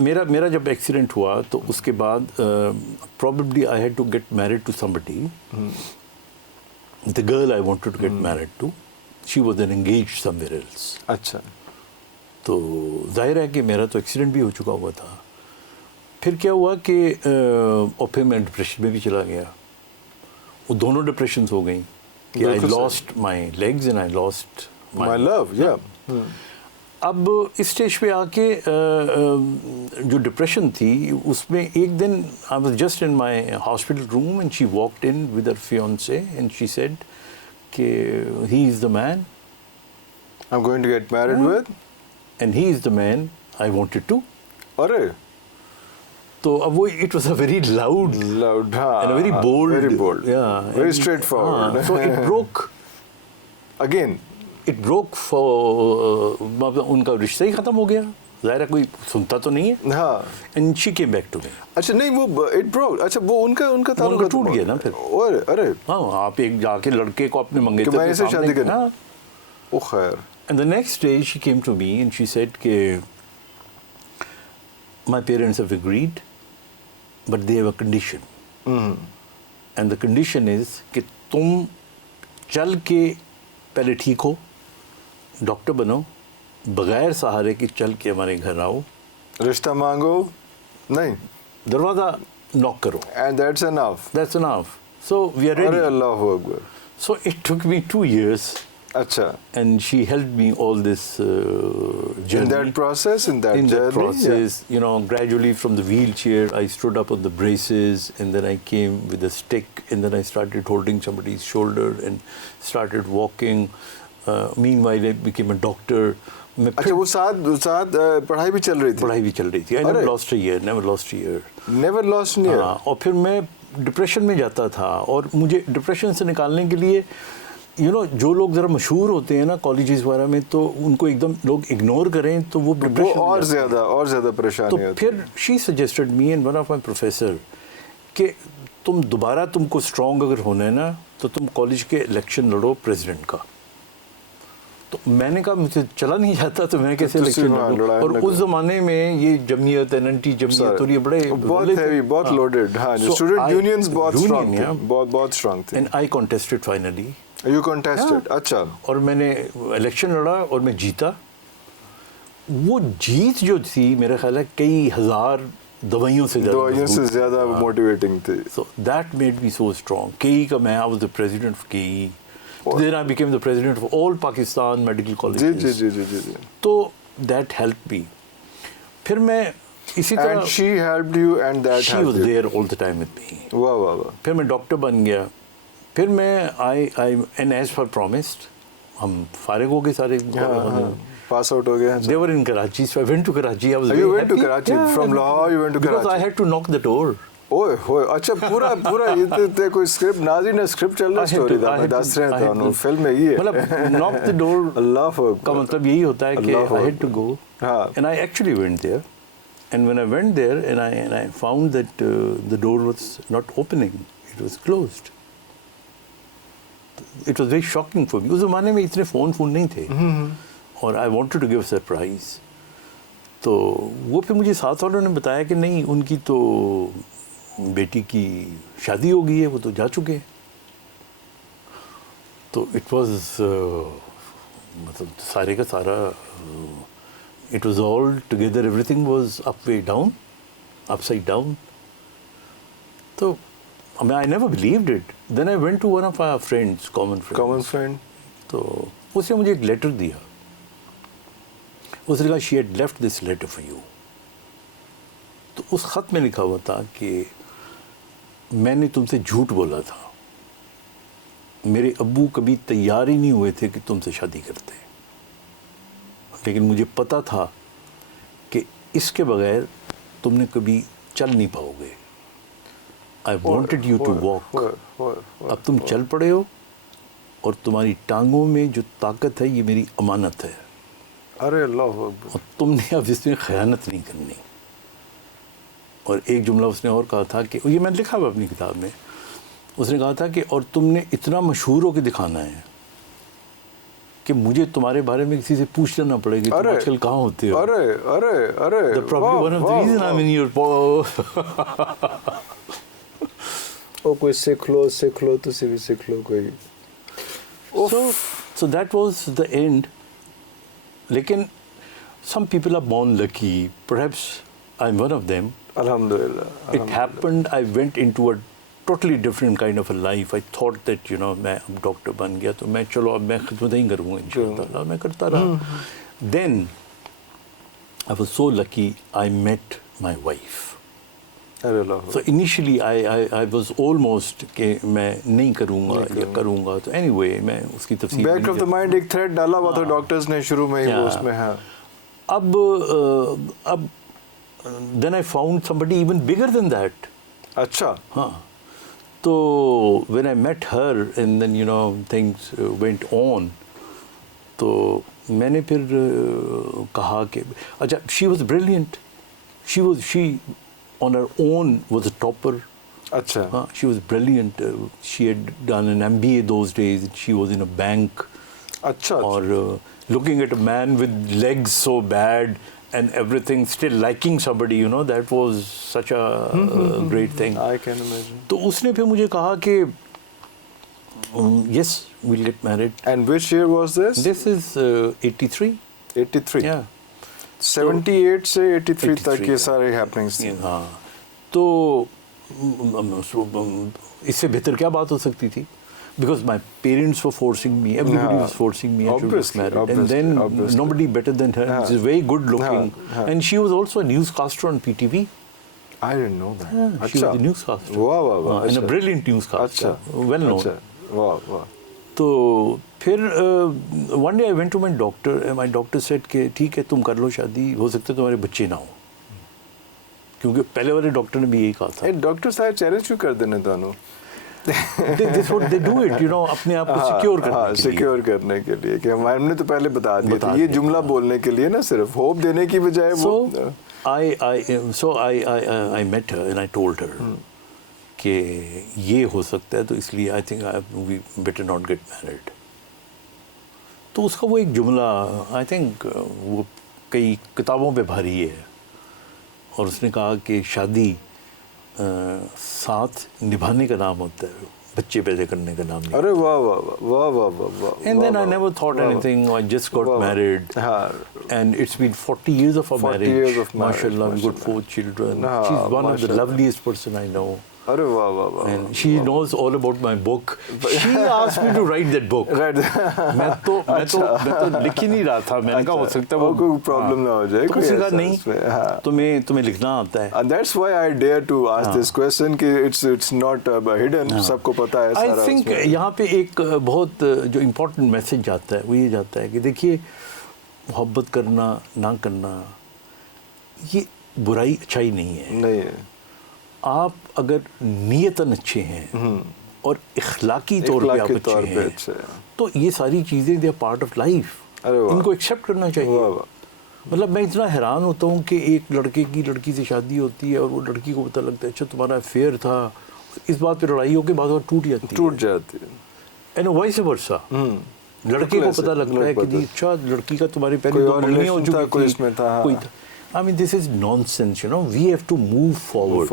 میرا جب ایکسیڈنٹ ہوا تو اس کے بعد probably I had to get married to somebody. The girl I wanted to get married to, she was then engaged somewhere else. اچھا. تو ظاہر ہے کہ میرا تو ایکسیڈنٹ بھی ہو چکا ہوا تھا. پھر کیا ہوا کہ اور پھر میں ڈپریشن میں بھی چلا گیا. وہ دونوں ڈپریشنز ہو گئیں کہ I lost my legs and I lost my love. Yeah. اب اس اسٹیج پہ آ کے جو ڈپریشن تھی اس میں ایک دن I was just in my hospital room and she walked in with her fiancee and she said کہ he is the man I'm going to get married with. And he is the man I wanted to. ارے. تو اب وہ it was a very loud and very bold very straightforward. So it broke again. It broke for ان کا رشتہ ہی ختم ہو گیا. ظاہر ہے کوئی سنتا تو نہیں ہے. ہاں. And she came back to me. اچھا نہیں وہ اٹ بروک. اچھا وہ ان کا تعلق ٹوٹ گیا نا پھر. ارے. ہاں آپ ایک جا کے لڑکے کو اپنے منگیتر میں سے شادی کرنا. او خیر. And the next day she came to me and she said کہ my parents have agreed but they have a condition and the condition is کہ تم چل کے پہلے ٹھیک ہو, ڈاکٹر بنو, بغیر سہارے کی چل کے ہمارے گھر آؤ, رشتہ مانگو نہیں, دروازہ ناک کرو. And that's enough. That's enough. So we are ready. Array Allah Akbar. So it took me 2 years. اچھا. And she helped me all this journey. In that process, in that process, yeah. You know, gradually from the wheelchair, I stood up on the braces, and then I came with a stick, and then I started holding somebody's shoulder and started walking. Meanwhile, I became a doctor. اچھا وہ ساتھ پڑھائی بھی چل رہی تھی. پڑھائی بھی چل رہی تھی. I never lost a year. Never lost a year. Never lost a year. اور پھر میں ڈپریشن میں جاتا تھا, اور مجھے ڈپریشن سے نکالنے کے لیے جو لوگ ذرا مشہور ہوتے ہیں نا کالجز وغیرہ میں, تو ان کو ایک دم لوگ اگنور کریں تو وہ اور زیادہ پریشانی ہوتی ہے. تو پھر she suggested me and one of my professor کہ دوبارہ تم کو اسٹرانگ اگر ہونا ہے نا تو تم کالج کے الیکشن لڑو پریزیڈنٹ کا. تو میں نے کہا مجھے چلا نہیں جاتا تو میں کیسے الیکشن لڑوں, اور اس زمانے میں یہ جمعیت اینٹی جمعیت اور یہ بڑے بہت ہیوی, بہت لوڈڈ. ہاں اسٹوڈنٹ یونینز بہت اسٹرانگ تھے. And I کانٹیسٹڈ finally. You contested. اچھا. اور میں نے الیکشن لڑا اور میں جیتا. وہ جیت جو تھی میرا خیال ہے کئی ہزار دوائیوں سے زیادہ موٹیویٹنگ تھی. So that made me so strong. KE کا میں I was the president of KE. Then I became the president of all Pakistan medical colleges. جی. تو that helped me. پھر میں اسی طرح. And she helped you and that she was there all the time with me. واہ. پھر میں doctor بن گیا. پھر میں and as per promised ہم فارغ ہو گئے سارے. پاس آؤٹ ہو گئے. They were in Karachi, so I went to Karachi. I was You went to Karachi from Lahore. You went to Karachi because I had to knock the door. اوئے ہوئے. اچھا پورا یہ کوئی اسکرپٹ ناظرین script چل رہا ہے اسٹوری دا میں دس رہے تھے انہوں فلم میں یہ مطلب knock the door اللہ کا مطلب یہی ہوتا ہے کہ I had to go. And I actually went there. And when I went there and I found that the door was not opening. It was closed. It was very shocking for me. اس زمانے میں اتنے phone نہیں تھے, اور I wanted to give a surprise. تو وہ پھر مجھے ساتھ والوں نے بتایا کہ نہیں ان کی تو بیٹی کی شادی ہو گئی ہے, وہ تو جا چکے. تو اٹ واز مطلب سارے کا سارا it was all together, every thing was up way down, up side down. تو I never believed it. Then I went to one of our friends, common friend. تو اس نے مجھے ایک لیٹر دیا. اس نے کہا she had left this letter for you. تو اس خط میں لکھا ہوا تھا کہ میں نے تم سے جھوٹ بولا تھا, میرے ابو کبھی تیار ہی نہیں ہوئے تھے کہ تم سے شادی کرتے, لیکن مجھے پتا تھا کہ اس کے بغیر تم نے کبھی چل نہیں پاؤ گے. I wanted you to walk. اب تم چل پڑے ہو, اور تمہاری ٹانگوں میں جو طاقت ہے یہ میری امانت ہے. ارے اللہ, اور تم نے اب اس میں خیانت نہیں کرنی. اور ایک جملہ اس نے اور کہا تھا کہ یہ میں نے لکھا ہوا اپنی کتاب میں, اس نے کہا تھا کہ اور تم نے اتنا مشہور ہو کے دکھانا ہے کہ مجھے تمہارے بارے میں کسی سے پوچھنا نہ پڑے کہ تم آج کل کہاں ہوتے ہو. ارے probably one of the reason I'm in your کوئی سیکھ لو تسی بھی سیکھ لو کوئی. So that was the end. لیکن some people are born lucky. Perhaps I'm one of them. الحمدللہ. It happened, I went into a totally different kind of a life. I thought that میں اب ڈاکٹر بن گیا تو میں چلو اب میں خدمت ہی کروں گا انشاءاللہ. میں کرتا رہا. Then I was so lucky I met my wife. So initially I was almost کہ میں نہیں کروں گا یا کروں گا. تو anyway میں اس کی تفصیل بیک آف دا مائنڈ ایک تھریڈ ڈالا ہوا تھا ڈاکٹرز نے شروع میں ہی وہ اس میں. ہاں اب then I found somebody even bigger than that. اچھا. ہاں تو when I met her and then things went on, تو میں نے پھر کہا کہ اچھا she was brilliant. She on her own was a topper. اچھا. She was brilliant. She had done an MBA those days. She was in a bank. اچھا. اور looking at a man with legs so bad and everything, still liking somebody, that was such a great thing. I can imagine. تو اس نے پھر مجھے کہا کہ yes, we'll get married. And which year was this? This is 83. 83. Yeah. 78 سے 83 تک یہ سارے happenings تھے. ہاں تو اس سے بہتر کیا بات ہو سکتی تھی. Because my parents were forcing me, everybody was forcing me to get married. And then nobody better than her. She's very good looking. And she was also a newscaster on PTV. I didn't know that. She was a newscaster. Wow. And a brilliant newscaster. Well known. Wow. تو پھر one day I went to my doctor and my doctor said کہ ٹھیک ہے تم کر لو شادی, ہو سکتا ہے تمہارے بچے نہ ہوں. کیونکہ پہلے والے ڈاکٹر نے بھی یہی کہا تھا. ڈاکٹر صاحب چیلنج کیوں کر دینے دونوں. This what they do it, اپنے آپ کو سیکیور کرنے کے لیے کہ ہم نے تو پہلے بتا دیا تھا یہ جملہ بولنے کے لیے نا, صرف ہوپ دینے کی بجائے. So I met her and I told her کہ یہ ہو سکتا ہے تو اس لیے I think we better not get married. تو اس کا وہ ایک جملہ I think وہ کئی کتابوں پہ بھاری ہے, اور اس نے کہا کہ شادی ساتھ نبھانے کا نام ہوتا ہے, بچے پیدا کرنے کا نام نہیں. ارے واہ واہ واہ واہ واہ واہ. And then I never thought anything. I just got married. And it's been 40 years of our marriage. MashaAllah, we got 4 children. She's one of the loveliest person I know. ارے واہ واہ واہ. And she knows all about my book. She asked me to write that book. میں تو لکھ ہی نہیں رہا تھا. میں نے کہا ہو سکتا ہے وہ کوئی پرابلم نہ ہو جائے. تو اس نے کہا نہیں, تمہیں لکھنا آتا ہے. And that's why I dare to ask this question کہ it's not hidden, سب کو پتہ ہے سارا. I think یہاں پہ ایک بہت جو امپورٹنٹ میسج جاتا ہے وہ یہ جاتا ہے کہ دیکھیے محبت کرنا نہ کرنا یہ برائی اچھائی نہیں ہے. نہیں ہے. آپ اگر نیتاً اچھے ہیں اور اخلاقی طور پہ آپ اچھے ہیں تو یہ ساری چیزیں they are part of life. ان کو ایکسیپٹ کرنا چاہیے. مطلب میں اتنا حیران ہوتا ہوں کہ ایک لڑکے کی لڑکی سے شادی ہوتی ہے اور وہ لڑکی کو پتہ لگتا ہے اچھا تمہارا افیئر تھا, اس بات پہ لڑائی ہو کے بعد ٹوٹ جاتی ہے. اینڈ وائس ورسا, لڑکے کو پتہ لگتا ہے کہ اچھا لڑکی کا تمہارے پہلے منگنی ہو چکی تھی, کوئی تھا. I mean, this is nonsense, we have to move forward.